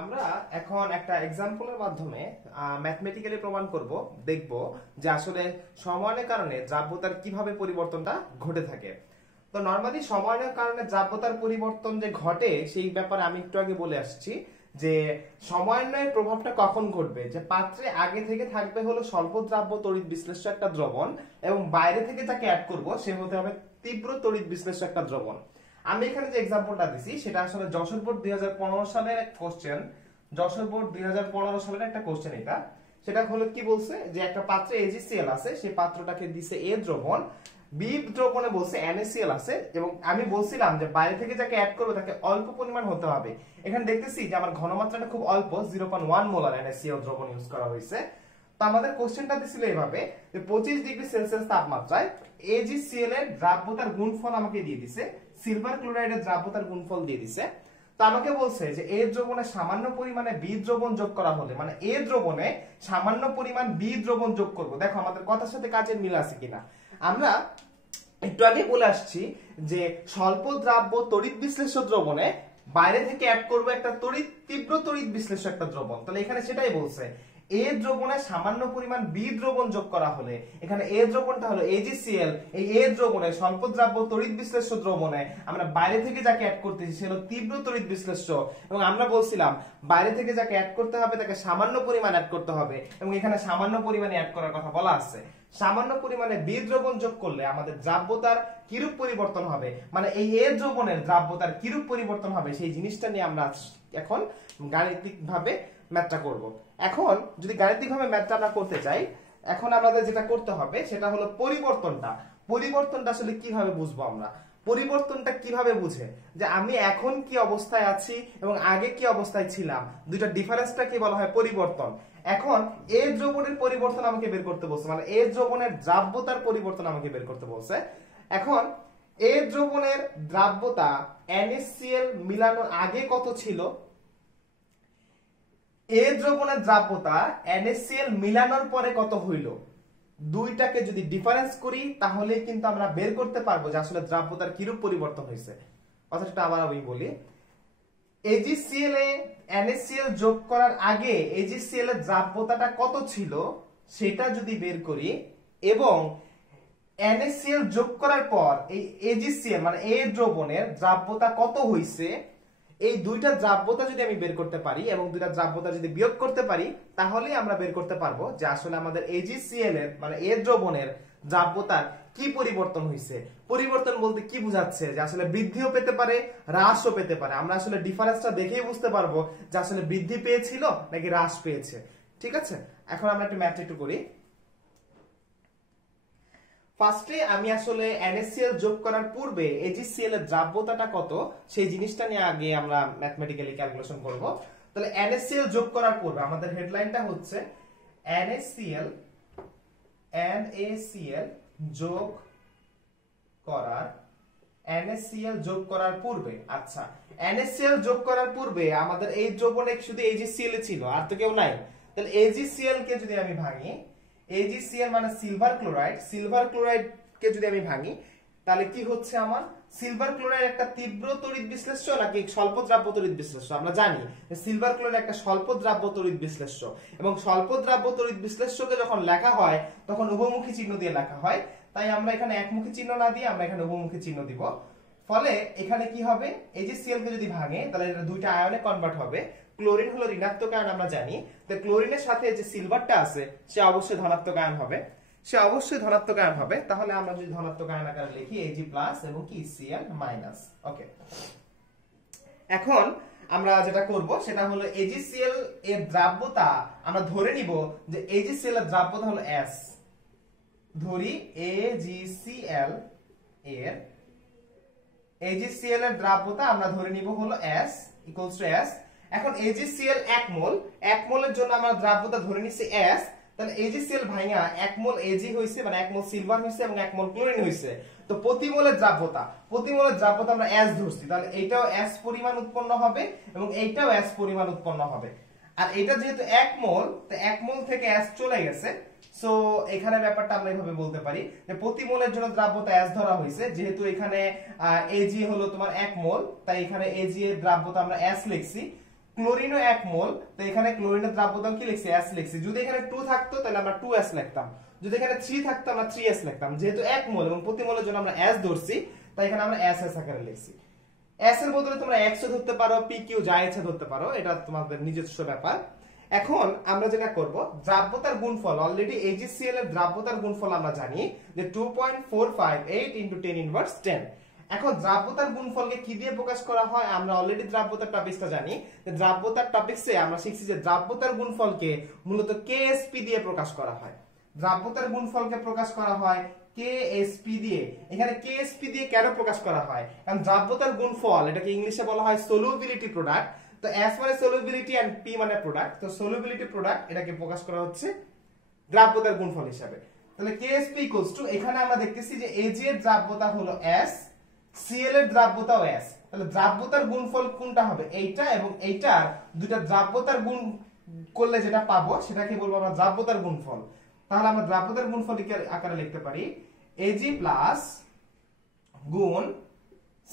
আমরা এখন একটা এক্সাম্পলের মাধ্যমে ম্যাথমেটিক্যালি প্রমাণ করব, দেখব যে আসলে সময়ের কারণে দ্রাব্যতার কিভাবে পরিবর্তনটা ঘটে থাকে। তো নরমালি সময়ের কারণে দ্রাব্যতার পরিবর্তন যে ঘটে সেই ব্যাপারে আমি একটু আগে বলে আসছি যে সমন্বয়ের প্রভাবটা কখন ঘটবে, যে পাত্রে আগে থেকে থাকবে হলো স্বল্প দ্রাব্য তড়িৎ বিশ্লেষ্য একটা দ্রবণ এবং বাইরে থেকে যাকে অ্যাড করব সে হতে হবে তীব্র তড়িৎ বিশ্লেষ্য একটা দ্রবণ। আমি এখানে যে এক্সাম্পলটা দিছি সেটা আসলে যশোর বোর্ড 2015 সালের কোশ্চেন। যশোর বোর্ড 2015 সালের একটা কোশ্চেন এটা। সেটা হলো কি বলছে যে একটা পাত্রে AgCl আছে, সেই পাত্রটাকে দিছে A দ্রবণ, বি দ্রবণে বলছে NaCl আছে এবং আমি বলছিলাম যে বাইরে থেকে যাকে অ্যাড করবে তাকে অল্প পরিমাণ হতে হবে। এখানে দেখতেছি যে আমার ঘনমাত্রাটা খুব অল্প, 0.1 মোলার NaCl দ্রবণ ইউজ করা হয়েছে। তো আমাদের কোশ্চেনটা দিছিল এইভাবে যে 25 ডিগ্রি সেলসিয়াস তাপমাত্রায় AgCl এর দ্রাব্যতার গুণফল আমাকে দিয়ে দিছে, সিলভার ক্লোরাইডের দ্রাব্যতার গুণফল দিয়ে দিছে। তো আমাকে বলছে যে A দ্রবণে সামান্য পরিমাণে B দ্রবণ যোগ করা হলে, মানে A দ্রবণে সামান্য পরিমাণ B দ্রবণ যোগ করব। দেখো আমাদের কথার সাথে কাজের মিল আছে কিনা। আমরা একটু আগে বলে আসছি যে স্বল্প দ্রাব্য তড়িৎ বিশ্লেষ্য দ্রবণে বাইরে থেকে অ্যাড করব একটা তীব্র তড়িৎ বিশ্লেষ্য একটা দ্রবণ। তাহলে এখানে সেটাই বলছে, A দ্রবণে সামান্য পরিমাণ B দ্রবণ যোগ করা হলে, এখানে A দ্রবণটা হলো AgCl, এই A দ্রবণে স্বল্প দ্রাব্য তড়িৎ বিশ্লেষ্য দ্রবণে আমরা বাইরে থেকে যাকে অ্যাড করতেছি সে হলো তীব্র তড়িৎ বিশ্লেষ্য। এবং আমরা বলছিলাম বাইরে থেকে যাকে অ্যাড করতে হবে তাকে সামান্য পরিমাণ অ্যাড করতে হবে এবং এখানে সামান্য পরিমাণে অ্যাড করার কথা বলা আছে। সামান্য পরিমাণে B দ্রবণ যোগ করলে আমাদের দ্রাব্যতার কিরূপ পরিবর্তন হবে, মানে এই A দ্রবণের দ্রাব্যতার কিরূপ পরিবর্তন হবে সেই জিনিসটা নিয়ে আমরা এখন গাণিতিকভাবে ম্যাথটা করব। এখন যদি গাণিতিকভাবে ম্যাথটা আমরা করতে চাই, এখন আমাদের যেটা করতে হবে সেটা হলো পরিবর্তনটা আসলে কিভাবে বুঝবো আমরা। পরিবর্তনটা কিভাবে বুঝে যে আমি এখন কি অবস্থায় আছি এবং আগে কি অবস্থায় ছিলাম, দুইটা ডিফারেন্সটাকে বলা হয় পরিবর্তন। এখন A দ্রবণের পরিবর্তন আমাকে বের করতে বলছে, মানে A দ্রবণের দ্রাব্যতার পরিবর্তন আমাকে বের করতে বলছে। এখন A দ্রবণের দ্রাব্যতা NaCl মিলানোর আগে কত ছিল, A দ্রবণের দ্রাব্যতা NaCl মিলানোর পরে কত হইল, দুইটাকে যদি ডিফারেন্স করি তাহলে কিন্তু আমরা বের করতে পারবো যে আসলে দ্রাব্যতার কিরূপ পরিবর্তন হয়েছে। কথাটা আবার আমি বলি, AgCl এ NaCl যোগ করার আগে AgCl এর দ্রাব্যতাটা কত ছিল সেটা যদি বের করি এবং NaCl যোগ করার পর এই AgCl মানে A দ্রবণের দ্রাব্যতা কত হইছে, এই দুইটা দ্রাব্যতা যদি আমি বের করতে পারি এবং দুইটা দ্রাব্যতা যদি বিয়োগ করতে পারি তাহলে আমরা বের করতে পারবো যে আসলে আমাদের AgCl এর মানে A দ্রবণের দ্রাব্যতার কি পরিবর্তন হয়েছে। পরিবর্তন বলতে কি বোঝাচ্ছে যে আসলে বৃদ্ধিও পেতে পারে, হ্রাসও পেতে পারে। আমরা আসলে ডিফারেন্সটা দেখেই বুঝতে পারবো যে আসলে বৃদ্ধি পেয়েছিল নাকি হ্রাস পেয়েছে। ঠিক আছে, এখন আমরা একটু ম্যাথ একটু করি। ফার্স্টে আমি আসলে NaCl যোগ করার পূর্বে AgCl এর দ্রাব্যতাটা কত সেই জিনিসটা নিয়ে আগে আমরা ম্যাথমেটিক্যালি ক্যালকুলেশন করব। তাহলে NaCl যোগ করার পূর্বে আমাদের হেডলাইনটা হচ্ছে NaCl যোগ করার NaCl যোগ করার পূর্বে, আচ্ছা NaCl যোগ করার পূর্বে আমাদের এই দ্রবণে শুধু AgCl ছিল, আর তো কেউ নাই। তাহলে AgCl কে যদি আমি ভাঙি, AgCl মানে সিলভার ক্লোরাইড কে যদি আমি ভাঙি তাহলে কি হচ্ছে, আমার সিলভার ক্লোরাইড একটা তীব্র তড়িৎ বিশ্লেষ্য নাকি স্বল্প দ্রাব্য তড়িৎ বিশ্লেষ্য। আমরা জানি যে সিলভার ক্লোরাইড একটা স্বল্প দ্রাব্য তড়িৎ বিশ্লেষ্য এবং স্বল্প দ্রাব্য তড়িৎ বিশ্লেষ্যকে যখন লেখা হয় তখন উভমুখী চিহ্ন দিয়ে লেখা হয়। তাই আমরা এখানে একমুখী চিহ্ন না দিয়ে আমরা এখানে উভমুখী চিহ্ন দিব। ফলে এখানে কি হবে, AgCl কে যদি ভাঙে তাহলে এটা দুইটা আয়নে কনভার্ট হবে। ক্লোরিন হলো ঋণাত্মক আয়ন আমরা জানি, তো ক্লোরিনের সাথে যে সিলভারটা আছে সে অবশ্যই ধনাত্মক আয়ন হবে, তাহলে আমরা যদি ধনাত্মক আয়ন আকারে লিখি Ag+ এবং কি Cl-। ওকে, এখন আমরা যেটা করব সেটা হলো AgCl এর দ্রাব্যতা আমরা ধরে নিব যে AgCl এর দ্রাব্যতা হলো S। ধরি AgCl এর দ্রাব্যতা আমরা ধরে নিব হলো S = S। এখন AgCl 1 মোল, 1 মোলের জন্য আমরা দ্রাব্যতা ধরে নিছি S। তাহলে AgCl ভাঙা 1 মোল Ag হইছে, মানে 1 মোল সিলভার হইছে এবং 1 মোল ক্লোরিন হইছে। তো প্রতি মোলের দ্রাব্যতা আমরা S ধরছি, তাহলে এইটাও S পরিমাণ উৎপন্ন হবে এবং এইটাও S পরিমাণ উৎপন্ন হবে। আর এটা যেহেতু 1 মোল, তো 1 মোল থেকে S চলে গেছে, সো এখানে ব্যাপারটা আমরা এইভাবে বলতে পারি যে প্রতি মোলের জন্য দ্রাব্যতা S ধরা হয়েছে। যেহেতু এখানে Ag হলো তোমার 1 মোল, তাই এখানে Ag এর দ্রাব্যতা আমরা S লিখছি। ক্লোরিনও 1 মোল, তো এখানে ক্লোরিনের দ্রাব্যতা কি লিখছি S লিখছি। যদি এখানে 2 থাকতো তাহলে আমরা 2S লিখতাম, যদি এখানে 3 থাকতো আমরা 3S লিখতাম। যেহেতু 1 মোল এবং প্রতি মোলের জন্য আমরা S ধরছি, তাই এখানে আমরা SS আকারে লিখছি। S এর বদলে তোমরা X ও ধরতে পারো, PQ যা ইচ্ছা ধরতে পারো, এটা তোমাদের নিজস্ব ব্যাপার। এখন আমরা যেটা করব, দ্রাব্যতার গুণফল, অলরেডি AgCl এর দ্রাব্যতার গুণফল আমরা জানি যে 2.458 * 10^10। এখন দ্রাব্যতার গুণফলকে কি দিয়ে প্রকাশ করা হয়? আমরা অলরেডি দ্রাব্যতার টপিকটা জানি, যে দ্রাব্যতার টপিকসে আমরা শিখছি যে দ্রাব্যতার গুণফলকে মূলত KSP দিয়ে প্রকাশ করা হয়। দ্রাব্যতার গুণফলকে প্রকাশ করা হয় KSP দিয়ে। এখানে KSP দিয়ে কেন প্রকাশ করা হয়? কারণ দ্রাব্যতার গুণফল, এটাকে ইংলিশে বলা হয় সলিউবিলিটি প্রোডাক্ট। তো S মানে সলিউবিলিটি এন্ড P মানে প্রোডাক্ট, তো সলিউবিলিটি প্রোডাক্ট এটাকে প্রকাশ করা হচ্ছে দ্রাব্যতার গুণফল হিসাবে। তাহলে KSP এখানে আমরা দেখতেছি যে Ag এর দ্রাব্যতা হলো S, Cl এর দ্রাব্যতাও S। তাহলে দ্রাব্যতার গুণফল কোনটা হবে? এইটা এবং এইটার দুইটা দ্রাব্যতার গুণ করলে যেটা পাবো সেটাকে বলবো আমরা দ্রাব্যতার গুণফল। তাহলে আমরা দ্রাব্যতার গুণফল আকারে লিখতে পারি Ag প্লাস গুণ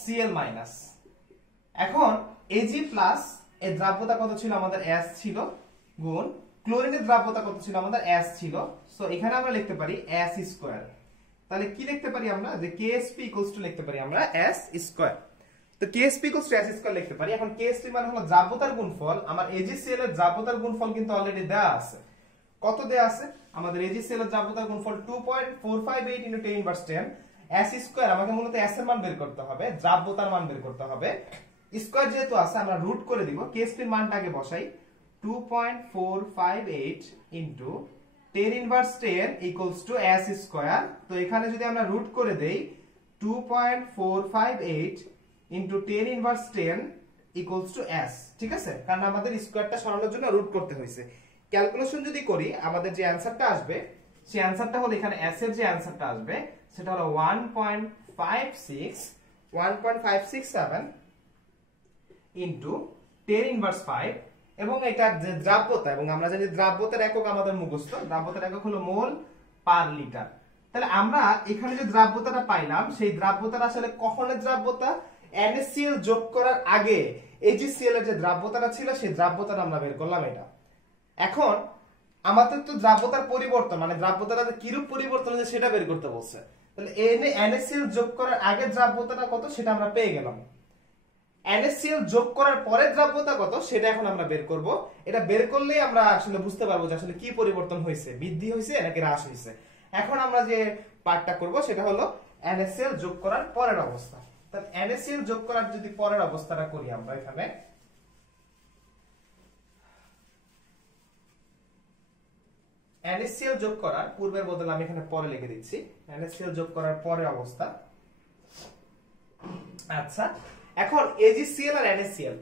Cl মাইনাস। এখন Ag প্লাস এর দ্রাব্যতা কত ছিল আমাদের? S ছিল, গুণ ক্লোরিনের দ্রাব্যতা কত ছিল আমাদের? S ছিল। সো এখানে আমরা লিখতে পারি S স্কয়ার। তাহলে কি লিখতে পারি আমরা? যে KSP লিখতে পারি আমরা S স্কয়ার। তো KSP S স্কয়ার লিখতে পারি। এখন KSP মানে হলো দ্রাব্যতার গুণফল। আমার AgCl এর দ্রাব্যতার গুণফল কিন্তু অলরেডি দেয়া আছে। কত দেয়া আছে? আমাদের AgCl এর দ্রাব্যতার গুণফল 2.458 * 10^10। S স্কয়ার আমাকে মূলত S এর মান বের করতে হবে, দ্রাব্যতার মান বের করতে হবে। স্কয়ার যেহেতু আছে আমরা রুট করে দিব। KSP এর মানটা আগে বসাই, 2.458 * 10^10 = S স্কয়ার। তো এখানে যদি আমরা রুট করে দেই 2.458 * 10^10 = S, ঠিক আছে? কারণ আমাদের স্কয়ারটা সরানোর জন্য রুট করতে হয়েছে। ক্যালকুলেশন যদি করি আমাদের যে অ্যানসারটা আসবে সেই অ্যানসারটা হলো, এখানে S এর যে অ্যানসারটা আসবে সেটা হলো 1.567 * 10^5। এবং এটার যে দ্রাব্যতা, এবং আমরা জানি দ্রাব্যতার একক আমাদের মুখস্থ, দ্রাব্যতার একক হলো মোল পার লিটার। তাহলে আমরা এখানে যে দ্রাব্যতাটা পাইলাম সেই দ্রাব্যতাটা আসলে কখনের দ্রাব্যতা? NaCl যোগ করার আগে AgCl এর যে দ্রাব্যতাটা ছিল সেই দ্রাব্যতাটা আমরা বের করলাম এটা। এখন আমাদের তো দ্রাব্যতার পরিবর্তন, মানে দ্রাব্যতাটা কিরূপ পরিবর্তন হয়েছে সেটা বের করতে বলছে। তাহলে NaCl যোগ করার আগে দ্রাব্যতাটা কত সেটা আমরা পেয়ে গেলাম। NaCl যোগ করার পরে দ্রাব্যতা কত সেটা এখন আমরা বের করব। এটা বের করলেই আমরা আসলে বুঝতে পারবো যে আসলে কি পরিবর্তন হয়েছে, বৃদ্ধি হয়েছে নাকি হ্রাস হয়েছে। এখন আমরা যে পার্টটা করব সেটা হলো NaCl যোগ করার পরের অবস্থা। তাহলে NaCl যোগ করার যদি পরের অবস্থাটা করি আমরা, এখানে NaCl যোগ করার পূর্বের বদলে আমি এখানে পরে লিখে দিচ্ছি, NaCl যোগ করার পরের অবস্থা। আচ্ছা, এখন AgCl আর NaCl,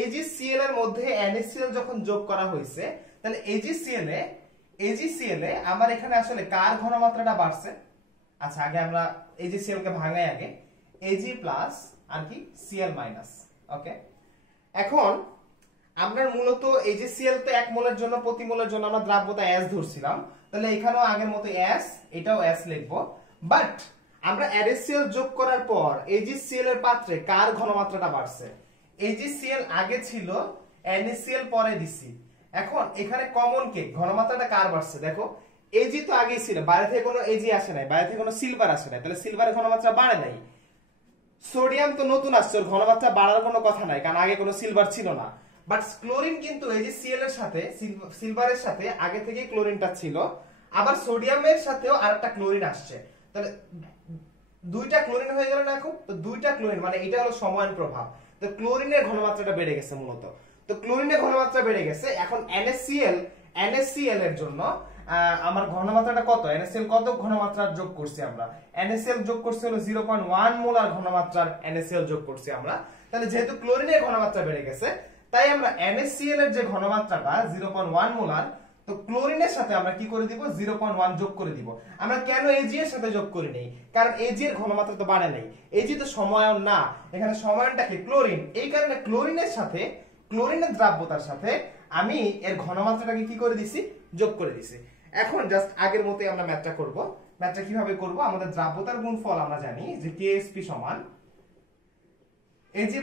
AgCl এর মধ্যে NaCl যখন যোগ করা হয়েছে, তাহলে AgCl এ আমার এখানে আসলে কার ঘনমাত্রাটা বাড়ছে? আচ্ছা, আগে আমরা AgCl কে ভাঙাই আগে, Ag প্লাস আর কি Cl মাইনাস। ওকে, এখন আমরা মূলত AgCl তো 1 মোলের জন্য, প্রতি মোলের জন্য আমরা দ্রাব্যতা S ধরছিলাম, তাহলে এখানেও আগের মতো S, এটাও S লিখবো। বাট আমরা NaCl যোগ করার পর AgCl এর পাত্রে কার ঘনমাত্রাটা বাড়ছে? AgCl আগে ছিল, NaCl পরে দিছি। এখন এখানে কমন কে, ঘনমাত্রাটা কার বাড়ছে? দেখো Ag তো আগেই ছিল, বাইরে থেকে কোনো Ag আসে নাই, বাইরে থেকে কোনো সিলভার আসে নাই, তাহলে সিলভারের ঘনমাত্রা বাড়ে নাই। সোডিয়াম তো নতুন আসছে, ওর ঘনমাত্রা বাড়ার কোনো কথা নাই, কারণ আগে কোনো সিলভার ছিল না। বাট ক্লোরিন কিন্তু AgCl এর সাথে, সিলভারের সাথে আগে থেকে ক্লোরিনটা ছিল, আবার সোডিয়ামের সাথেও আরেকটা ক্লোরিন আসছে। তাহলে দুইটা ক্লোরিন হয়ে গেল না এখন? তো দুইটা ক্লোরিন মানে এটা হলো সমান প্রভাব। তো ক্লোরিনের ঘনমাত্রাটা বেড়ে গেছে মূলত। তো ক্লোরিনের ঘনমাত্রা বেড়ে গেছে, এখন NaCl এর জন্য আমার ঘনমাত্রাটা কত? NaCl কত ঘনমাত্রা যোগ করছি আমরা? NaCl যোগ করছি হলো 0.1 মোলার ঘনমাত্রার NaCl যোগ করছি আমরা। তাহলে যেহেতু ক্লোরিনের ঘনমাত্রা বেড়ে গেছে, তাই আমরা NaCl এর যে ঘনমাত্রাটা 0.1 মোলার, তো ক্লোরিনের সাথে আমরা কি করে দিব? 0.1 যোগ করে দিব। আমরা কেন Ag এর সাথে যোগ করি নাই? কারণ Ag এর ঘনমাত্রা তো বাড়ে নাই, Ag তো সমায়ন না, এখানে সমায়নটা কি? ক্লোরিন। এই কারণে ক্লোরিনের সাথে, ক্লোরিনের দ্রাব্যতার সাথে আমি এর ঘনমাত্রাটাকে কি করে দিছি? যোগ করে দিছি। এখন জাস্ট আগের মতোই আমরা ম্যাথটা করব। ম্যাথটা কিভাবে করব? আমাদের দ্রাব্যতার গুণফল আমরা জানি যে KSP সমান Ag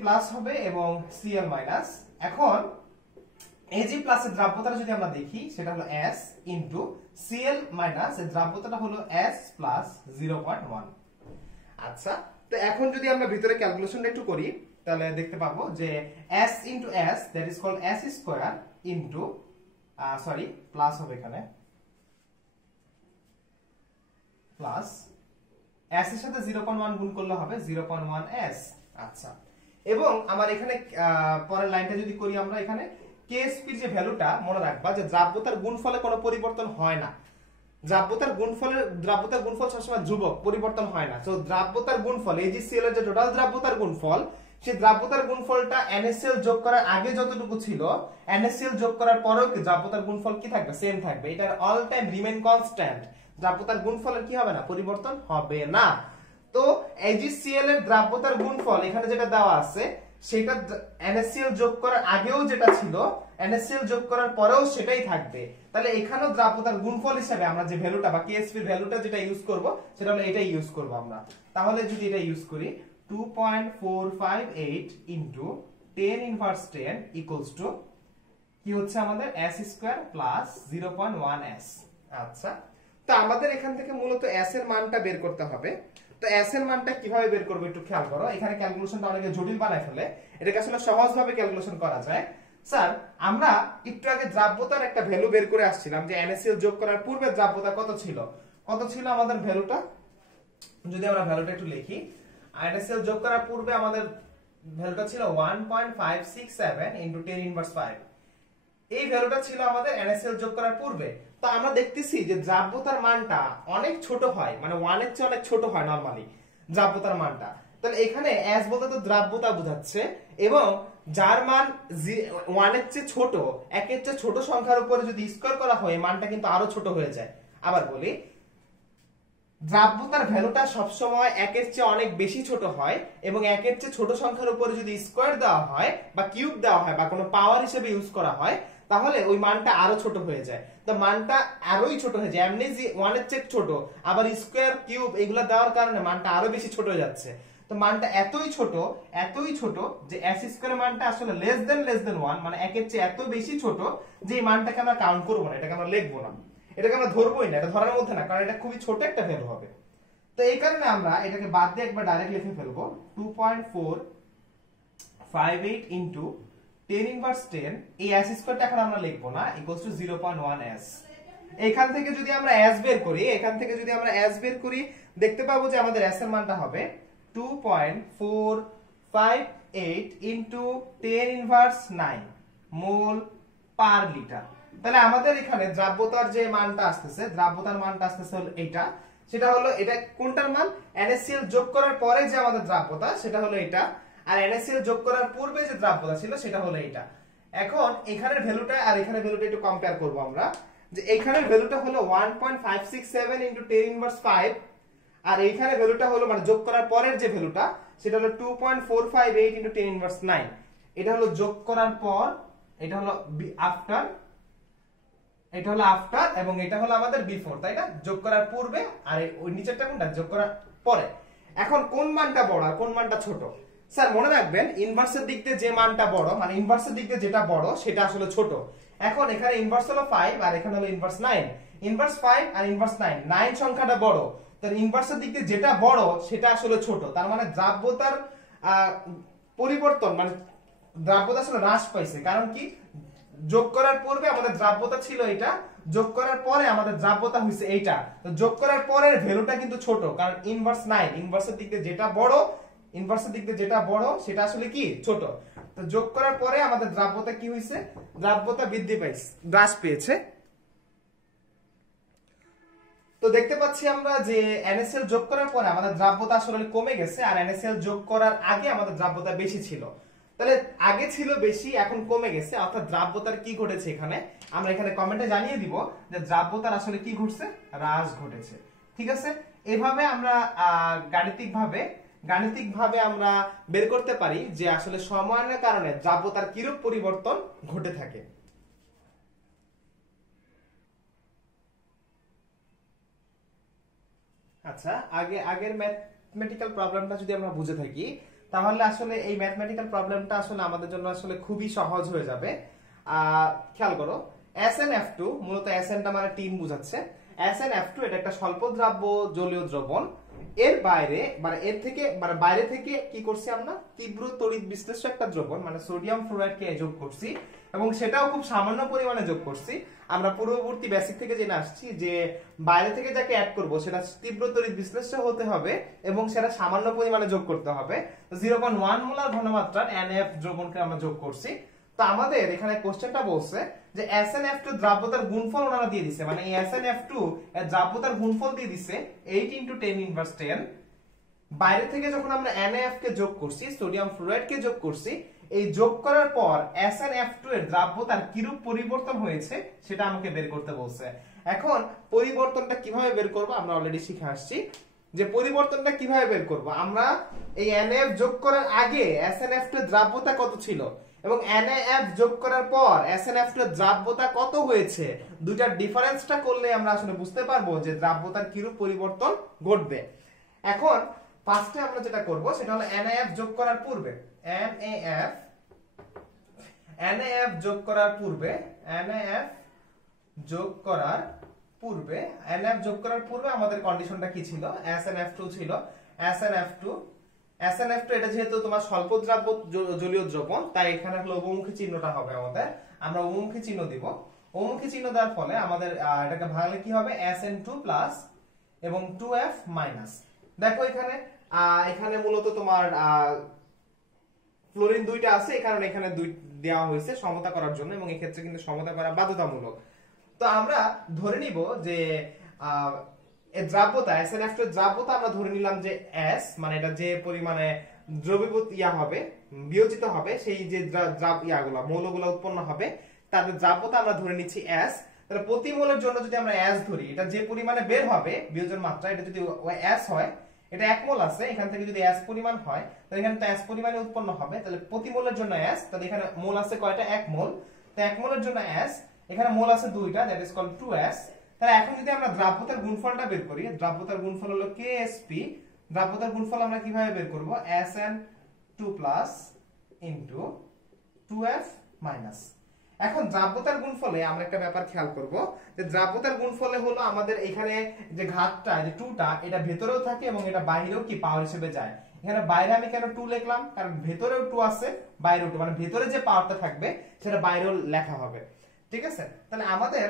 প্লাস হবে এবং Cl মাইনাস। এখন Ag প্লাস এর দ্রাব্যতাটা যদি আমরা দেখি সেটা হলো S ইনটু Cl মাইনাস এর দ্রাব্যতাটা হলো S প্লাস 0.1। আচ্ছা, তো এখন যদি আমরা ভিতরে ক্যালকুলেশনটা একটু করি তাহলে দেখতে পাবো যে S into S that is called S square into plus হবে এখানে প্লাস S এর সাথে 0.1 গুণ করলে হবে 0.1 S। আচ্ছা, এবং আমার এখানে পরের লাইনটা যদি করি আমরা এখানে KSP এর যে ভ্যালুটা মনে রাখবা যে দ্রাব্যতার গুণফলে কোনো পরিবর্তন হয় না। দ্রাব্যতার গুণফল সবসময় ধ্রুবক, পরিবর্তন হয় না। তো দ্রাব্যতার গুণফল AgCl এর যে টোটাল দ্রাব্যতার গুণফল, সেই দ্রাব্যতার গুণফলটা NaCl যোগ করার আগে যতটুকু ছিল NaCl যোগ করার পরেও কি দ্রাব্যতার গুণফল কি থাকবে? সেম থাকবে। এটা অল টাইম রিমেইন কনস্ট্যান্ট। দ্রাব্যতার গুণফলের কি হবে না? পরিবর্তন হবে না। তো AgCl এর দ্রাব্যতার গুণফল এখানে যেটা দেওয়া আছে সেটা NaCl যোগ করার আগেও যেটা ছিল NaCl যোগ করার পরেও সেটাই থাকবে। তাহলে এখানেও দ্রাব্যতার গুণফল হিসেবে আমরা যে ভ্যালুটা বা KSP এর ভ্যালুটা যেটা ইউজ করব সেটা হলো এটাই ইউজ করব আমরা। তাহলে যদি এটা ইউজ করি 2.458 ইনটু 10 ইনভার্স 10 ইকুয়ালস টু কি হচ্ছে আমাদের S স্কয়ার প্লাস 0.1 S। আচ্ছা, তো আমাদের এখান থেকে মূলত S এর মানটা বের করতে হবে। তো S এর মানটা কিভাবে বের করব একটু খেয়াল করো। এখানে ক্যালকুলেশনটা অনেকে জটিল বানায় ফেলে, এটাকে আসলে সহজভাবে ক্যালকুলেশন করা যায়। স্যার, আমরা একটু আগে দ্রাব্যতার একটা ভ্যালু বের করে আসছিলাম যে NaCl যোগ করার পূর্বে দ্রাব্যতা কত ছিল আমাদের ভ্যালুটা। যদি আমরা ভ্যালুটা একটু লিখি, NaCl যোগ করার পূর্বে আমাদের ভ্যালুটা ছিল 1.567 ইনটু 10 ইনভার্স 5। এই ভ্যালুটা ছিল আমাদের NaCl যোগ করার পূর্বে। তো আমরা দেখতেছি যে দ্রাব্যতার মানটা অনেক ছোট হয়, মানে 1 এর চেয়ে অনেক ছোট হয় নরমালি দ্রাব্যতার মানটা। তাহলে এখানে S বলতে তো দ্রাব্যতা বোঝাচ্ছে, এবং যার মান 1 এর চেয়ে ছোট, 1 এর চেয়ে ছোট সংখ্যার উপরে যদি স্কয়ার করা হয় মানটা কিন্তু আরো ছোট হয়ে যায়। আবার বলি, দ্রাব্যতার ভ্যালুটা সবসময় 1 এর চেয়ে অনেক বেশি ছোট হয়, এবং 1 এর চেয়ে ছোট সংখ্যার উপরে যদি স্কয়ার দেওয়া হয় বা কিউব দেওয়া হয় বা কোনো পাওয়ার হিসেবে ইউজ করা হয় তাহলে ওই মানটা আরো ছোট হয়ে যায়। তো মানটা আরোই ছোট হয়ে যায়, এমনি যে 1 এর চেয়ে ছোট আবার স্কয়ার কিউব এগুলা দেওয়ার কারণে মানটা আরো বেশি ছোট হয়ে যাচ্ছে। তো মানটা এতই ছোট যে S স্কয়ারের মানটা আসলে লেস দেন 1, মানে 1 এর চেয়ে এত বেশি ছোট যে এই মানটাকে আমরা কাউন্ট করব না, এটাকে আমরা লিখবো না, এটাকে আমরা ধরবোই না, এটা ধরার মধ্যে না, কারণ এটা খুবই ছোট একটা ভ্যালু হবে। তো এই কারণে আমরা এটাকে বাদ দিয়ে একবার ডাইরেক্ট লিখে ফেলবো 2.458 ইনটু 10 ইনভার্স 10। এই S স্কয়ারটা এখন আমরা লিখবো না, ইকুয়ালস টু 0.1 S। এখান থেকে যদি আমরা S বের করি দেখতে পাবো যে আমাদের S এর মানটা হবে 2.458 ইনটু 10 ইনভার্স 9 মোল পার লিটার। তাহলে আমাদের এখানে দ্রাব্যতার যে মানটা আসতেছে, দ্রাব্যতার মানটা আসতেছে হলো এটা, সেটা হলো এটা কোনটার মান? NaCl যোগ করার পরে যে আমাদের দ্রাব্যতা সেটা হলো এটা, আর NaCl যোগ করার পূর্বে যে দ্রাব্যতা ছিল সেটা হলো এটা। এখন এখানের ভ্যালুটা আর এখানের ভ্যালুটা একটু কম্পেয়ার করব আমরা, যে এখানের ভ্যালুটা হলো 1.567 ইনটু 10 ইনভার্স 5, আর এইখানে ভ্যালুটা হলো মানে যোগ করার পরের যে ভ্যালুটা সেটা হলো 2.458 ইনটু 10 ইনভার্স 9। এটা হলো যোগ করার পর, এটা হলো আফটার, এটা হলো আফটার, এবং এটা হলো আমাদের বিফোর, তাই না? যোগ করার পূর্বে, আর ওই নিচেরটা কোনটা? যোগ করার পরে। এখন কোন মানটা বড় আর কোন মানটা ছোট? স্যার মনে রাখবেন, ইনভার্সের দিক দিয়ে যে মানটা বড়, মানে ইনভার্সের দিক দিয়ে যেটা বড় সেটা আসলে ছোট। এখন এখানে ইনভার্স হলো 5 আর এখানে হলো ইনভার্স 9। ইনভার্স 5 আর ইনভার্স 9, 9 সংখ্যাটা বড়, তার ইনভার্সের দিক দিয়ে যেটা বড় সেটা আসলে ছোট। তার মানে দ্রাব্যতার পরিবর্তন, মানে দ্রাব্যতা আসলে হ্রাস পাইছে। কারণ কি? যোগ করার পূর্বে আমাদের দ্রাব্যতা ছিল এটা, যোগ করার পরে আমাদের দ্রাব্যতা হইছে এইটা। তো যোগ করার পরের ভ্যালুটা কিন্তু ছোট, কারণ ইনভার্স 9, ইনভার্সের দিক দিয়ে যেটা বড় সেটা আসলে কি? ছোট। তো যোগ করার পরে আমাদের দ্রাব্যতা কি হইছে? দ্রাব্যতা বৃদ্ধি পাইছে, হ্রাস পেয়েছে। তো দেখতে পাচ্ছি আমরা যে NaCl যোগ করার পরে আমাদের দ্রাব্যতা আসলে কমে গেছে, আর NaCl যোগ করার আগে আমাদের দ্রাব্যতা বেশি ছিল। তাহলে আগে ছিল বেশি, এখন কমে গেছে, অর্থাৎ দ্রাব্যতার কি ঘটেছে এখানে? আমরা এখানে কমেন্টে জানিয়ে দিব যে দ্রাব্যতার আসলে কি ঘটছে? হ্রাস ঘটেছে। ঠিক আছে, এভাবে আমরা গাণিতিকভাবে আমরা বের করতে পারি যে আসলে সময়ের কারণে দ্রাব্যতার কিরূপ পরিবর্তন ঘটে থাকে। আচ্ছা, আগের ম্যাথমেটিক্যাল প্রবলেমটা যদি আমরা বুঝে থাকি তাহলে আসলে এই ম্যাথমেটিক্যাল প্রবলেমটা আসলে আমাদের জন্য আসলে খুবই সহজ হয়ে যাবে। খেয়াল করো, SnF2 মূলত SN টা মানে টিন বোঝাচ্ছে। SnF2 এটা একটা স্বল্পদ্রাব্য জলীয় দ্রবণ। এর বাইরে মানে এর থেকে মানে বাইরে থেকে কি করছি আমরা, তীব্র তড়িৎ বিশ্লেষ্য একটা দ্রবণ মানে সোডিয়াম ফ্লোরাইডকে যোগ করছি, এবং সেটাও খুব সামান্য পরিমাণে যোগ করছি। আমরা পূর্ববর্তী বেসিক থেকে জেনে আসছি যে বাইরে থেকে যাকে অ্যাড করব সেটা তীব্র তড়িৎ বিশ্লেষ্য হতে হবে এবং সেটা সামান্য পরিমাণে যোগ করতে হবে। 0.1 মোলার ঘনমাত্রার NF দ্রবণকে আমরা যোগ করছি। তো আমাদের এখানে কোশ্চেনটা বলছে যে SnF2 দ্রাব্যতার গুণফল ওনারা দিয়ে দিছে, মানে এই SnF2 এর দ্রাব্যতার গুণফল দিয়ে দিছে 8 × 10⁻10। বাইরে থেকে যখন আমরা NaF কে যোগ করছি, সোডিয়াম ফ্লোরাইড কে যোগ করছি, এই যোগ করার পর SnF2 এর দ্রাব্যতার কিরূপ পরিবর্তন হয়েছে সেটা আমাকে বের করতে বলছে। এখন পরিবর্তনটা কিভাবে বের করব আমরা অলরেডি শিখে আসছি যে পরিবর্তনটা কিভাবে বের করব। আমরা এই NaF যোগ করার আগে SnF2 এর দ্রাব্যতা কত ছিল এবং NaF যোগ করার পর SnF2 এর দ্রাব্যতা কত হয়েছে, দুইটার ডিফারেন্সটা করলে আমরা আসলে বুঝতে পারবো যে দ্রাব্যতার কিরূপ পরিবর্তন ঘটবে। এখন ফার্স্টে আমরা যেটা করব সেটা হলো NaF যোগ করার পূর্বে NaF যোগ করার পূর্বে NaF যোগ করার পূর্বে আমাদের কন্ডিশনটা কি ছিল, SnF2 ছিল। SnF2 এটা যেহেতু তোমার স্বল্পদ্রাব্য জলীয় দ্রবণ, তাই এখানে হলো অবমুখী চিহ্নটা হবে আমাদের, আমরা অবমুখী চিহ্ন দিব। অবমুখী চিহ্ন দেওয়ার ফলে আমাদের এটাকে ভাঙলে কি হবে, Sn2 প্লাস এবং 2F মাইনাস। দেখো এখানে মূলত তোমার ফ্লোরিন দুইটা আছে, এই কারণে এখানে দুই দেওয়া হয়েছে সমতা করার জন্য, এবং এই ক্ষেত্রে কিন্তু সমতা করা বাধ্যতামূলক। তো আমরা ধরে নিব যে এর দ্রাব্যতা SnF2 এর দ্রাব্যতা আমরা ধরে নিলাম যে S, মানে এটা যে পরিমাণে দ্রবীভূত হবে বিয়োজিত হবে, সেই যে মৌলগুলো উৎপন্ন হবে তাদের দ্রাব্যতা আমরা ধরে নিচ্ছি S। তাহলে প্রতি মোলের জন্য যদি আমরা S ধরি, এটা যে পরিমাণে বের হবে বিয়োজন মাত্রা, এটা যদি S হয়, এটা 1 মোল আছে, এখান থেকে যদি S পরিমাণ হয় তাহলে এখানে তো S পরিমাণে উৎপন্ন হবে, তাহলে প্রতি মোলের জন্য S, তাহলে এখানে মোল আছে কয়টা, 1 মোল। তো 1 মোলের জন্য S, এখানে মোল আছে দুইটা, দ্যাট ইজ কল্ড 2S। তাহলে এখন যদি আমরা দ্রাব্যতার গুণফলটা বের করি, দ্রাব্যতার গুণফল হলো KSP। দ্রাব্যতার গুণফল আমরা কিভাবে বের করব, Sn2 plus into 2F minus. এখন দ্রাব্যতার গুণফলে আমরা একটা ব্যাপার খেয়াল করব যে দ্রাব্যতার গুণফলে হলো আমাদের এখানে যে ঘাতটা, যে 2টা, এটা ভেতরেও থাকে এবং এটা বাইরেও কি পাওয়ার হিসেবে যায়। এখানে বাইরে আমি কেন 2 লিখলাম, কারণ ভেতরেও 2 আছে বাইরেও 2, মানে ভেতরে যে পাওয়ারটা থাকবে সেটা বাইরেও লেখা হবে। ঠিক আছে, তাহলে আমাদের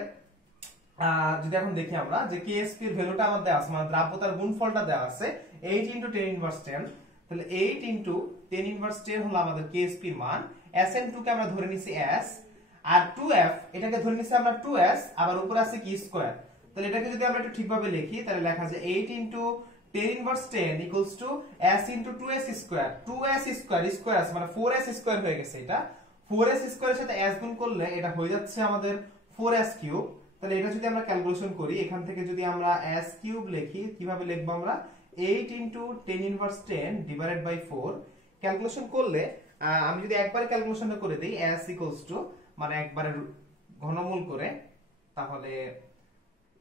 যদি এখন দেখি আমরা যে KSP এর ভ্যালুটা আমাদের দেওয়া আছে, মানে দ্রাব্যতার গুণফলটা দেওয়া আছে 8 × 10⁻10। তাহলে 8 × 10⁻10 হলো আমাদের KSP এর মান। Sn2 কে আমরা ধরে নিছি S, আর 2F এটাকে ধরে নিছি আমরা 2S, আবার উপরে আছে কি স্কয়ার। তাহলে এটাকে যদি আমরা একটু ঠিকভাবে লিখি তাহলে লেখা যায় 8 × 10⁻10 S × 2S square. 2S square square আছে মানে 4S স্কয়ার হয়ে গেছে। এটা 4S স্কয়ারের সাথে S গুণ করলে এটা হয়ে যাচ্ছে আমাদের 4S কিউব। তাহলে এটা যদি আমরা ক্যালকুলেশন করি, এখান থেকে যদি আমরা S কিউব লিখি, কিভাবে লিখব আমরা, 8 × 10⁻10 ডিভাইডেড বাই 4। ক্যালকুলেশন করলে আমি যদি একবারে ক্যালকুলেশনটা করে দেই, S মানে একবারে ঘনমূল করে, তাহলে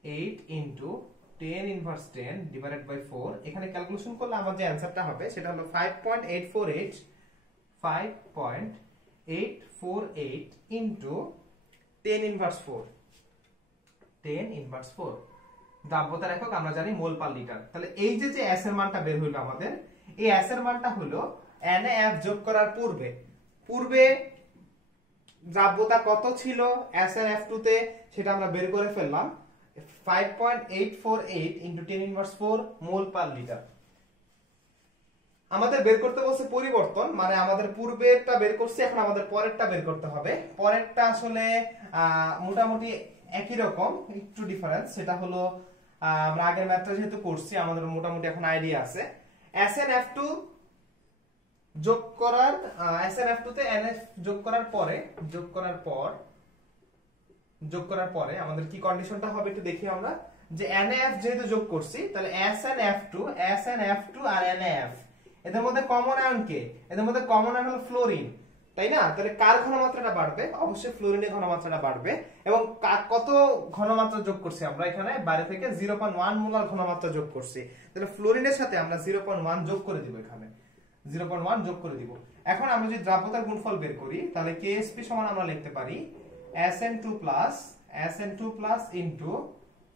8 × 10⁻10 ডিভাইডেড বাই 4, এখানে ক্যালকুলেশন করলে আমার যে অ্যানসারটা হবে সেটা হলো 5.848 ইনটু 10⁻4। দ্রাব্যতার একক আমরা জানি মোল পার লিটার। তাহলে এই যে S এর মানটা বের হইলো আমাদের, এই S এর মানটা হলো NaF যোগ করার পূর্বে দ্রাব্যতা কত ছিল SnF2 তে সেটা আমরা বের করে ফেললাম, 5.848 × 10⁻4 মোল পার লিটার। আমাদের বের করতে বলছে পরিবর্তন, মানে আমাদের পূর্বেরটা বের করছি, এখন আমাদের পরেরটা বের করতে হবে। পরেরটা আসলে মোটামুটি একই রকম, একটু ডিফারেন্স। সেটা হলো আমরা আগের ম্যাথটা যেহেতু করছি আমাদের মোটামুটি এখন আইডিয়া আছে। SnF2 যোগ করার SnF2 তে NF যোগ করার পরে আমাদের কি কন্ডিশনটা হবে একটু দেখি আমরা, যে NaF যেহেতু যোগ করছি তাহলে SnF2 আর NaF এদের মধ্যে কমন আয়ন কে, এদের মধ্যে কমন আয়ন হলো ফ্লোরিন, তাই না? তাহলে কার ঘনমাত্রাটা বাড়বে, অবশ্যই ফ্লোরিনের ঘনমাত্রাটা বাড়বে। এবং কত ঘনমাত্রা যোগ করছি আমরা, এখানে বাইরে থেকে 0.1 মোলার ঘনমাত্রা যোগ করছি, তাহলে ফ্লোরিনের সাথে আমরা 0.1 যোগ করে দিব এখানে। 0.1 যোগ করে দিব। এখন আমরা যদি দ্রাব্যতার গুণফল বের করি তাহলে KSP সমান আমরা লিখতে পারি SN2 ইনটু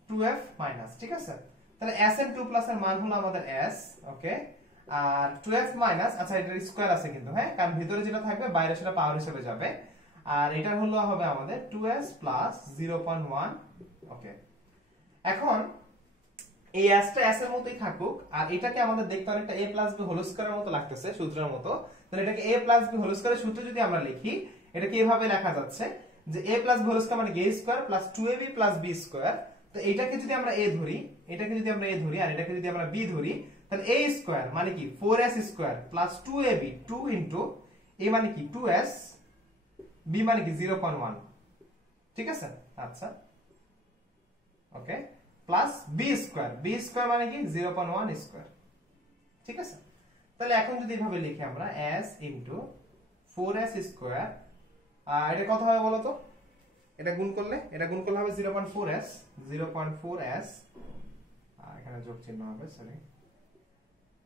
2F মাইনাস, ঠিক আছে? তাহলে SN2 এর মান হলো আমাদের S, ওকে, আর 2F মাইনাস, আচ্ছা এটার স্কয়ার আছে কিন্তু, হ্যাঁ, কারণ ভিতরে যেটা থাকবে বাইরে সেটা পাওয়ার হিসেবে যাবে, আর এটা হলো হবে আমাদের 2S প্লাস 0.1, ওকে। এখন এই এসটা এস এর মতোই থাকুক, আর এটাকে আমাদের দেখতে অনেকটা a প্লাস b হোল স্কয়ারের মতো লাগতেছে, সূত্রের মতো। তাহলে এটাকে a প্লাস b হোল স্কয়ারের সূত্র যদি আমরা লিখি, এটাকে এভাবে লেখা যাচ্ছে যে a plus b whole square মানে a square plus 2ab plus b square. তো এটাকে যদি আমরা a ধরি, এটাকে যদি আমরা a ধরি আর এটাকে যদি আমরা b ধরি, তাহলে a স্কয়ার মানে কি 4s square plus 2ab 2 into a মানে কি 2s, b মানে কি 0.1, ঠিক আছে? আচ্ছা, ওকে, প্লাস b স্কয়ার মানে কি 0.1 স্কয়ার, ঠিক আছে? তাহলে এখন যদি এভাবে লিখি আমরা s ইনটু 4s স্কয়ার, এটা কত হবে বলো তো? এটা গুণ করলে হবে 0.4s, এখানে যোগ চিহ্ন হবে, সরি,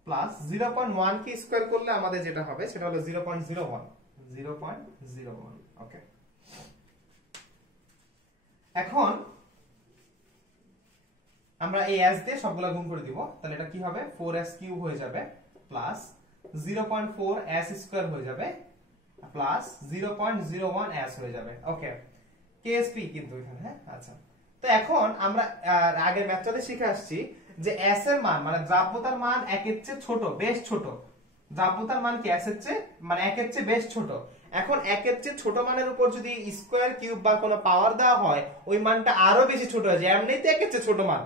প্লাস 0.1 কে স্কয়ার করলে আমাদের যেটা হবে সেটা হলো 0.01, ওকে। এখন আমরা এই s দিয়ে সবগুলা গুণ করে দিব, তাহলে এটা কি হবে 4s কিউব হয়ে যাবে প্লাস 0.4s স্কয়ার হয়ে যাবে প্লাস 0.01s হয়ে যাবে, ওকে। KSP কিন্তু এখানে, হ্যাঁ, আচ্ছা। তো এখন আমরা আগের ম্যাথটাতে শিখে আসছি যে s এর মান মানে দ্রাব্যতার মান 1 এর চেয়ে ছোট, বেশ ছোট। দ্রাব্যতার মান কি s এর চেয়ে মানে 1 এর চেয়ে বেশ ছোট। এখন 1 এর চেয়ে ছোট মানের উপর যদি স্কয়ার কিউব বা কোনো পাওয়ার দেওয়া হয়, ওই মানটা আরো বেশি ছোট হয়ে যায়। এমনিতে 1 এর চেয়ে ছোট মান,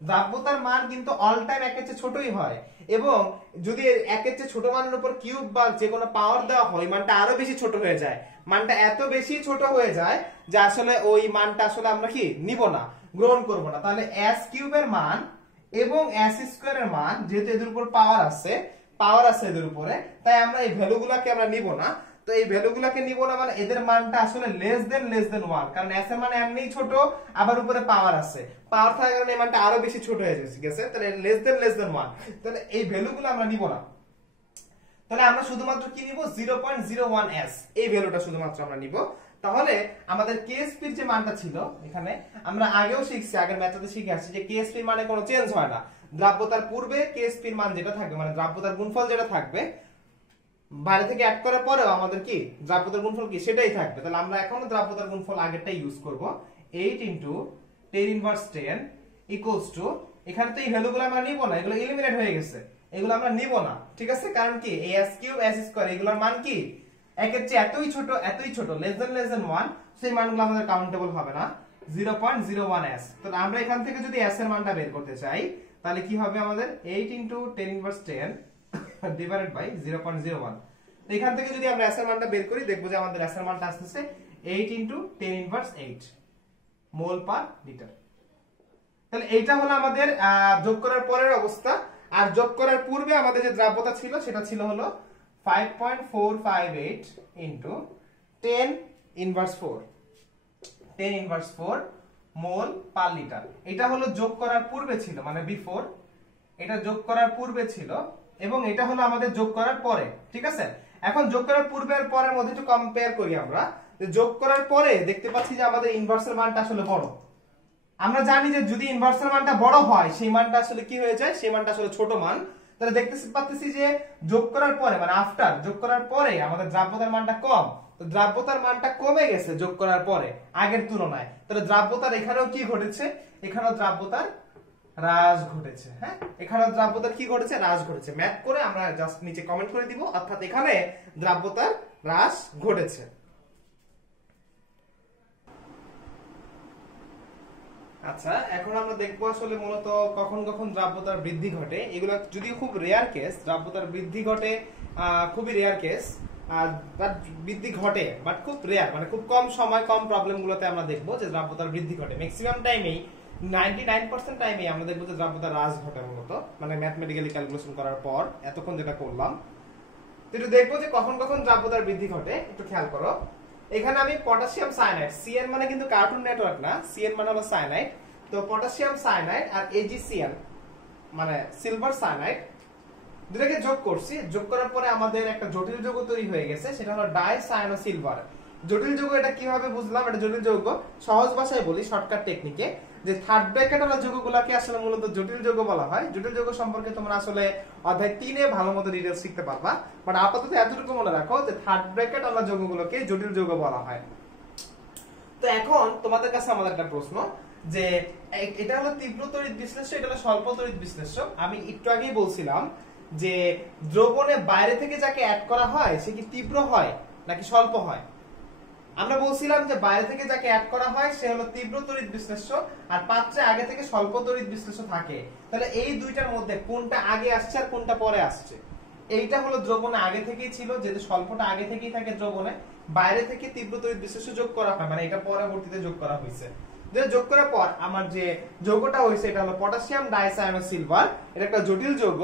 দ্রাব্যতার মান কিন্তু অল টাইম 1 এর চেয়ে ছোটই হয়, এবং যদি 1 এর চেয়ে ছোট মানের উপর কিউব বা যে কোনো পাওয়ার দেওয়া হয়, মানটা আরো বেশি ছোট হয়ে যায়। মানটা এত বেশি ছোট হয়ে যায় যে আসলে ওই মানটা আসলে আমরা কি নিব না, গ্রহণ করব না। তাহলে s কিউবের মান এবং s স্কয়ারের মান, যেহেতু এদের উপর পাওয়ার আছে এদের উপরে, তাই আমরা এই ভ্যালুগুলোকে আমরা নিব না। তো এই ভ্যালুগুলোকে নিব না মানে এদের মানটা আসলে লেস দেন 1, কারণ s এর মান এমনিই ছোট, আবার উপরে পাওয়ার আছে, পাওয়ার থাকার কারণে এই মানটা আরো বেশি ছোট হয়ে গেছে। তাহলে লেস দেন 1, তাহলে এই ভ্যালুগুলো আমরা নিব না। তাহলে আমরা শুধুমাত্র কি নিব 0.01s, এই ভ্যালুটা শুধুমাত্র আমরা নিব। তাহলে আমাদের KSP এর যে মানটা ছিল, এখানে আমরা আগেও শিখছি, আগের ম্যাথটাতে শিখে আসছি যে KSP এর মানে কোনো চেঞ্জ হয় না। দ্রাব্যতার পূর্বে KSP এর মান যেটা থাকবে মানে দ্রাব্যতার গুণফল যেটা থাকবে, বাইরে থেকে অ্যাড করার পরেও আমাদের কি দ্রাব্যতার গুণফল কি সেটাই থাকবে। তাহলে আমরা এখনো দ্রাব্যতার গুণফল আগেরটা ইউজ করব, 8 * 10 ইনভার্স 10 ইকুয়ালস টু, এখানে তো এই ভ্যালুগুলো আমরা নিব না, এগুলো এলিমিনেট হয়ে গেছে, এগুলো আমরা নিব না, ঠিক আছে? কারণ কি এই s কিউব s স্কয়ার এগুলোর মান কি 1 এর চেয়ে এতই ছোট, লেস দেন 1, সেই মানগুলো আমাদের কাউন্টেবল হবে না, 0.01s। তাহলে আমরা এখান থেকে যদি s এর মানটা বের করতে চাই, তাহলে কি হবে আমাদের 8 * 10 ইনভার্স 10 ডিভাইডেড বাই 0.01। তো এখান থেকে যদি আমরা s এর মানটা বের করি, দেখব যে আমাদের s এর মানটা আসছে 8 * 10 ইনভার্স 8 মোল পার লিটার। তাহলে এইটা হলো আমাদের যোগ করার পরের অবস্থা। আর যোগ করার পূর্বে আমাদের যে দ্রাব্যতা ছিল সেটা ছিল হলো 5.458 * 10 ইনভার্স 4 মোল পার লিটার। এটা হলো যোগ করার পূর্বে ছিল, মানে বিফোর, এটা যোগ করার পূর্বে ছিল, এবং এটা হলো আমাদের যোগ করার পরে, ঠিক আছে? এখন যোগ করার পূর্বে আর পরের মধ্যে একটু কম্পেয়ার করি আমরা। যোগ করার পরে দেখতে পাচ্ছি যে আমাদের ইনভার্সের মানটা আসলে বড়। আমরা জানি যে যদি ইনভার্সের মানটা বড় হয়, সেই মানটা আসলে কি হয়ে যায়, সেই মানটা আসলে ছোট মান। তাহলে দেখতে পাচ্ছি যে যোগ করার পরে মানে আফটার যোগ করার পরে আমাদের দ্রাব্যতার মানটা কম, তো দ্রাব্যতার মানটা কমে গেছে যোগ করার পরে আগের তুলনায়। তাহলে দ্রাব্যতার এখানেও কি ঘটেছে, এখানেও দ্রাব্যতার হ্রাস ঘটেছে, হ্যাঁ, এখানেও দ্রাব্যতার কি ঘটেছে, হ্রাস ঘটেছে। ম্যাথ করে আমরা জাস্ট নিচে কমেন্ট করে দিব, অর্থাৎ এখানে দ্রাব্যতার হ্রাস ঘটেছে। আচ্ছা, এখন আমরা দেখবো আসলে মূলত কখন কখন দ্রাব্যতার বৃদ্ধি ঘটে। এগুলো যদিও খুব রেয়ার কেস, দ্রাব্যতার বৃদ্ধি ঘটে, খুবই রেয়ার কেস, বৃদ্ধি ঘটে বাট খুব রেয়ার, মানে খুব কম সময় কম প্রবলেম গুলোতে আমরা দেখবো যে দ্রাব্যতার বৃদ্ধি ঘটে। ম্যাক্সিমাম টাইমেই 99% টাইমেই আমরা দেখবো যে দ্রাব্যতার হ্রাস ঘটে মূলত, মানে ম্যাথমেটিক্যালি ক্যালকুলেশন করার পর এতক্ষণ যেটা করলাম। তো একটু দেখবো যে কখন কখন দ্রাব্যতার বৃদ্ধি ঘটে, একটু খেয়াল করো। এখানে আমি পটাশিয়াম সায়ানাইড, সিএন মানে কিন্তু কার্টুন নেটওয়ার্ক না, সিএন মানে হলো সায়ানাইড। তো পটাশিয়াম সায়ানাইড আর AgCl মানে সিলভার সায়ানাইড, দুটাকে যোগ করছি, যোগ করার পরে আমাদের একটা জটিল যৌগ তৈরি হয়ে গেছে, সেটা হলো ডাইসায়ানোসিলভার। জটিল যৌগ এটা কিভাবে বুঝলাম? এটা জটিল যৌগ সহজ ভাষায় বলি, শর্টকাট টেকনিকে, যে থার্ড ব্র্যাকেট ওয়ালা যৌগগুলোকে আসলে মূলত জটিল যৌগ বলা হয়। জটিল যৌগ সম্পর্কে তোমরা আসলে অধ্যায় 3-এ ভালো মতো ডিটেইলস শিখতে পারবা, বাট আপাতত এতটুকু মনে রাখো যে থার্ড ব্র্যাকেট ওয়ালা যৌগগুলোকে জটিল যৌগ বলা হয়। তো এখন তোমাদের কাছে আমাদের একটা প্রশ্ন, যে এটা হলো তীব্র তড়িৎ বিশ্লেষ্য, এটা হলো স্বল্প তড়িৎ বিশ্লেষ্য। আমি একটু আগেই বলছিলাম যে দ্রবণে বাইরে থেকে যাকে অ্যাড করা হয় সে কি তীব্র হয় নাকি স্বল্প হয়? আমরা বলছিলাম যে বাইরে থেকে যাকে অ্যাড করা হয় সে হলো তীব্র তড়িৎ বিশ্লেষ্য, আর পাত্রে আগে থেকে স্বল্প তড়িৎ বিশ্লেষ্য থাকে। তাহলে এই দুইটার মধ্যে কোনটা আগে আসছে আর কোনটা পরে আসছে? এইটা হলো দ্রবণে আগে থেকেই ছিল, যেহেতু স্বল্পটা আগে থেকেই থাকে দ্রবণে, বাইরে থেকে তীব্র তড়িৎ বিশ্লেষ্য যোগ করা হয়, মানে এটা পরবর্তীতে যোগ করা হয়েছে। যোগ করার পর আমার যে যৌগটা হয়েছে এটা হলো পটাশিয়াম ডাইসায়ানোসিলভার। এটা একটা জটিল যৌগ।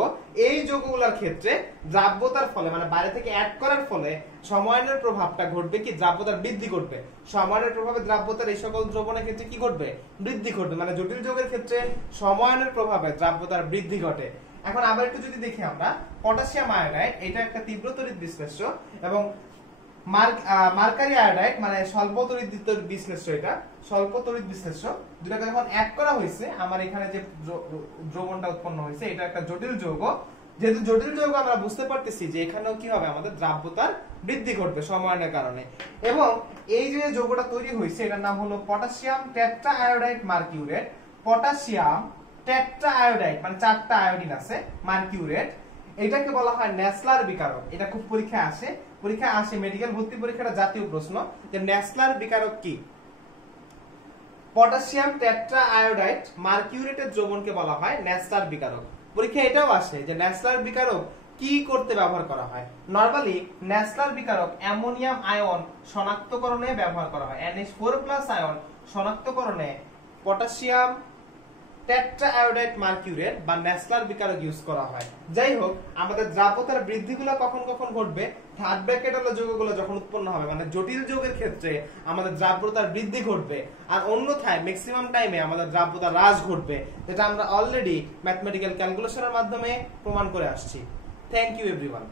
এই যৌগগুলোর ক্ষেত্রে দ্রাব্যতার ফলে, মানে বাইরে থেকে অ্যাড করার ফলে সময়ায়নের প্রভাবটা ঘটবে কি? দ্রাব্যতার বৃদ্ধি ঘটবে। সময়ায়নের প্রভাবে দ্রাব্যতার এই সকল দ্রবণের ক্ষেত্রে কি ঘটবে? বৃদ্ধি ঘটবে। মানে জটিল যৌগের ক্ষেত্রে সময়ায়নের প্রভাবে দ্রাব্যতার বৃদ্ধি ঘটে। এখন আবার একটু যদি দেখি আমরা, পটাশিয়াম আয়োডাইড এটা একটা তীব্র তড়িৎ বিশ্লেষ্য, এবং মার্কারি আয়োডাইড মানে স্বল্প তড়িৎ বিশ্লেষ্য। এটা স্বল্প তড়িৎ বিশ্লেষ্য। দুটাকে যখন অ্যাড করা হয়েছে, আমার এখানে যে দ্রবণটা উৎপন্ন হয়েছে এটা একটা জটিল যৌগ। যেহেতু জটিল যৌগ আমরা বুঝতে পারতেছি যে এখানেও কি হবে? আমাদের দ্রাব্যতার বৃদ্ধি ঘটবে সময়ায়নের কারণে। এবং এই যে যৌগটা তৈরি হয়েছে এটার নাম হলো potassium tetra iodide মার্কিউরেট। Potassium tetra iodide মানে 4টা আয়োডিন আছে, মার্কিউরেট। এটাকে বলা হয় ন্যাসলার বিকারক। এটা খুব পরীক্ষায় আসে, মেডিকেল ভর্তি পরীক্ষাটা জাতীয় প্রশ্ন, যে ন্যাসলার বিকারক কি? পটাশিয়াম টেট্রা আয়োডাইড মার্কিউরেটের দ্রবণকে বলা হয় ন্যাসলার বিকারক। পরীক্ষা এটাও আসে যে ন্যাসলার বিকারক কি করতে ব্যবহার করা হয়। নরমালি ন্যাসলার বিকারক অ্যামোনিয়াম আয়ন শনাক্তকরণে ব্যবহার করা হয়। NH4+ আয়ন শনাক্তকরণে পটাশিয়াম টেট্রা আয়োডাইড মার্কিউরেট বা ন্যাসলার বিকারক ইউজ করা হয়। যাই হোক, আমাদের দ্রাব্যতার বৃদ্ধিগুলো কখন কখন ঘটবে? থার্ড ব্র্যাকেট ওয়ালা যৌগগুলো যখন উৎপন্ন হবে, মানে জটিল যৌগের ক্ষেত্রে আমাদের দ্রাব্যতার বৃদ্ধি ঘটবে, আর অন্যথায় ম্যাক্সিমাম টাইমে আমাদের দ্রাব্যতার হ্রাস ঘটবে, যেটা আমরা অলরেডি ম্যাথমেটিক্যাল ক্যালকুলেশনের মাধ্যমে প্রমাণ করে আসছি। Thank you everyone.